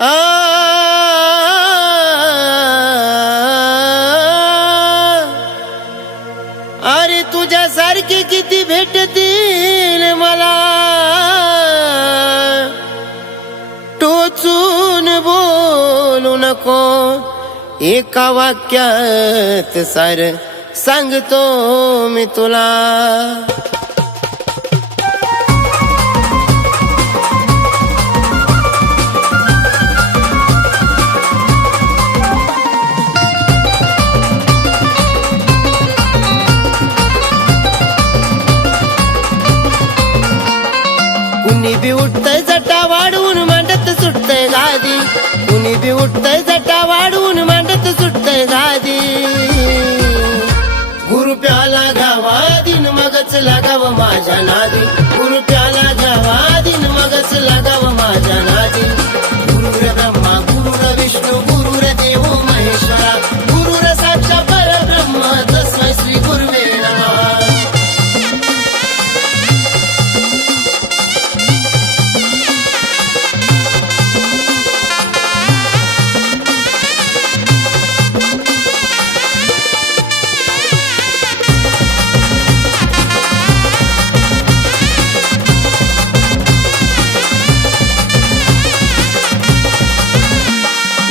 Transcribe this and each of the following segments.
आ अरे तुझ्यासारखे किती भेटतील मला, टोचून बोलू नको, एका वाक्यात सार सांगतो मी तुला. कुणी बी उठतय जटा वाढवून मांडत सुटतय गादी, कुणी बी उठतय जटा वाढवून मांडत सुटतय गादी. गुरु प्याला घ्यावा दिन मगच लागाव माझ्या नादी, गुरु प्याला घ्यावा दिन मगच लागाव माझ्या नादी. गुरुर ब्रह्मा गुरुर विष्णू गुरुर देव महेश्वरा, गुरुर साक्षात परब्रह्म तस्मै श्री गुरुवे नमः.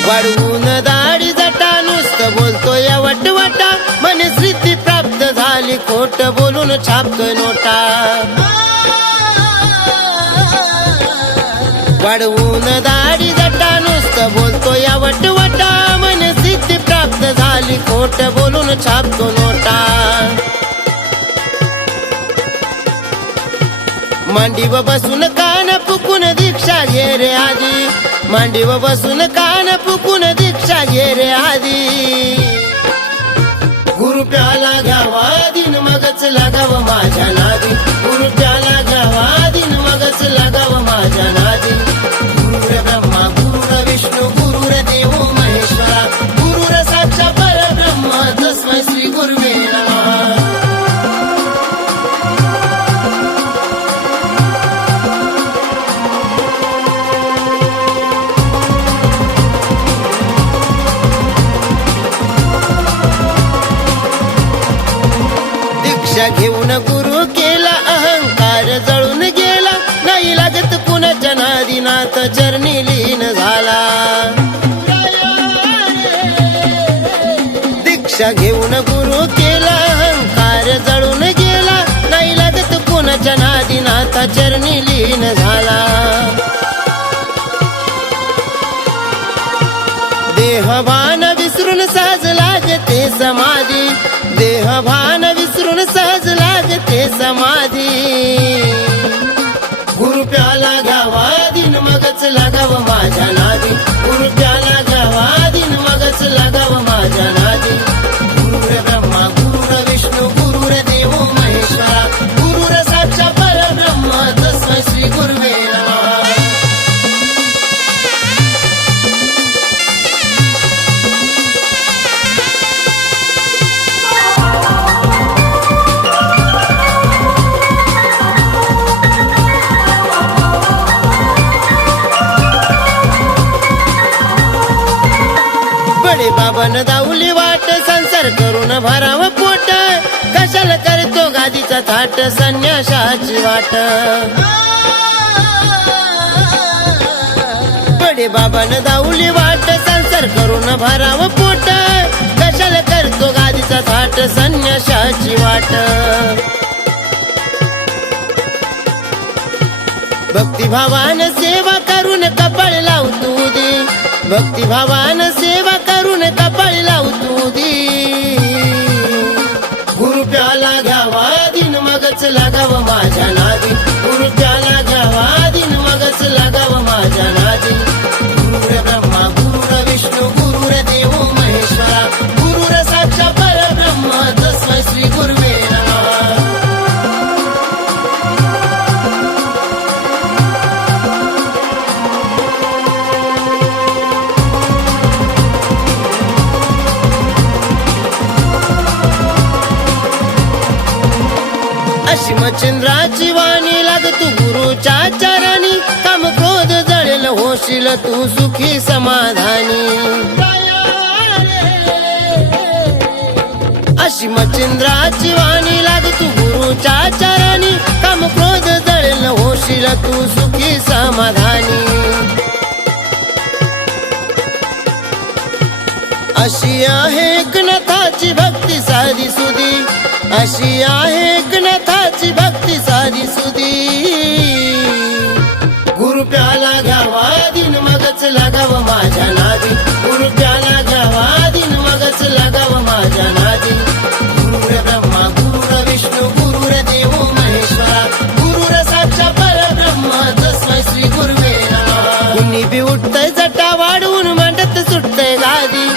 वाढवून दाढी जटा नुसतं बोलतोय वटवटा, मन सिद्धी प्राप्त झाली खोट बोलून छापतोय नोटा. वाढवून दाढी जटा नुसतं बोलतोय वटवटा, मन सिद्धी प्राप्त झाली खोट बोलून छापतो नोटा. मांडीव बसून कान पुकून दीक्षा घे रे आधी, मांडीव बसून कान पुकून दीक्षा घे रे आधी. गुरु प्याला घ्यावा दिन मगच लागाव माझ्या नादी, गुरु प्याला घ्यावा दिन मगच लागाव माझ्या नादी. गुरुर ब्रह्मा गुरुर विष्णू गुरुर देव महेश्वरा, गुरुर साक्षात परब्रह्म तस्मै श्री गुरुवे नमः. दीक्षा घेऊन गुरु केला अहंकार जळून गेला, नाही लागत कुणाच्या नादी नाथ चरणी लीन झाला. दीक्षा घेऊन गुरु केला अहंकार जळून गेला, नाही लागत कुणाच्या नादी नाथ चरणी लीन झाला. देहभान विसरून सहज लागते समाधी, देहभान विसरून सहज लागते समाधी. गुरु प्याला घ्यावा दिन मगच लागाव माझ्या नादी, गुरु प्याला घ्यावा दिन मगच लागाव माझ्या नादी. गुरुर ब्रह्मा गुरुर विष्णू गुरुर देव महेश्वरा, गुरुर साक्षात परब्रह्म तस्मै श्री गुरुवे नमः. बडे बाबान दाऊली वाट संसार करून भराव पोट, कशाला करतो गादीचा थाट संन्याशाची वाट. बडे बाबान दाऊली वाट संसार करून भराव पोट, कशाला करतो गादीचा थाट संन्याशाची वाट. भक्तिभावान सेवा करून कपाळ लावतो दे, भक्तिभावान सेवा करून कपाळ लावतो दे. गुरु प्याला घ्यावा दिन मगच लागाव माझ्या नादी, गुरु प्याला घ्यावा दिन मगच लागाव माझ्या नादी. गुरुर ब्रह्मा गुरुर विष्णू गुरुर देव महेश्वरा, गुरुर साक्षात परब्रह्म तस्मै श्री गुरुवे नमः. अशी मच्छिंद्राची वाणी लागतू गुरुच्या चरणी, काम क्रोध जळेल होशील तू सुखी समाधानी अशी मच्छिंद्राची वाणी लाग तू गुरुच्या चरणी काम क्रोध जळेल होशील तू सुखी समाधानी अशी आहे एकनाथाची भक्ती साधी सुधी अशी आहे एकनाथाची भक्ती साधी सुधी गुरु प्याला घ्यावा दिन मगच लागाव माझ्या नादी गुरु प्याला घ्यावा दिन मगच लागाव माझ्या नादी गुरुर ब्रह्मा गुरुर विष्णू गुरुर देव महेश्वरा गुरुर साक्षा परब्रह्म तस्मै श्री गुरुवे नमः कुणी बी उठतय जटा वाढवून मांडत सुटतय गादी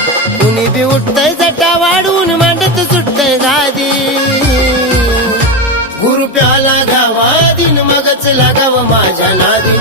कुणी बी उठतय जटा वाढवून मांडत सुटतय गादी गुरु प्याला घ्यावा दिन मगच लागाव माझ्या नादी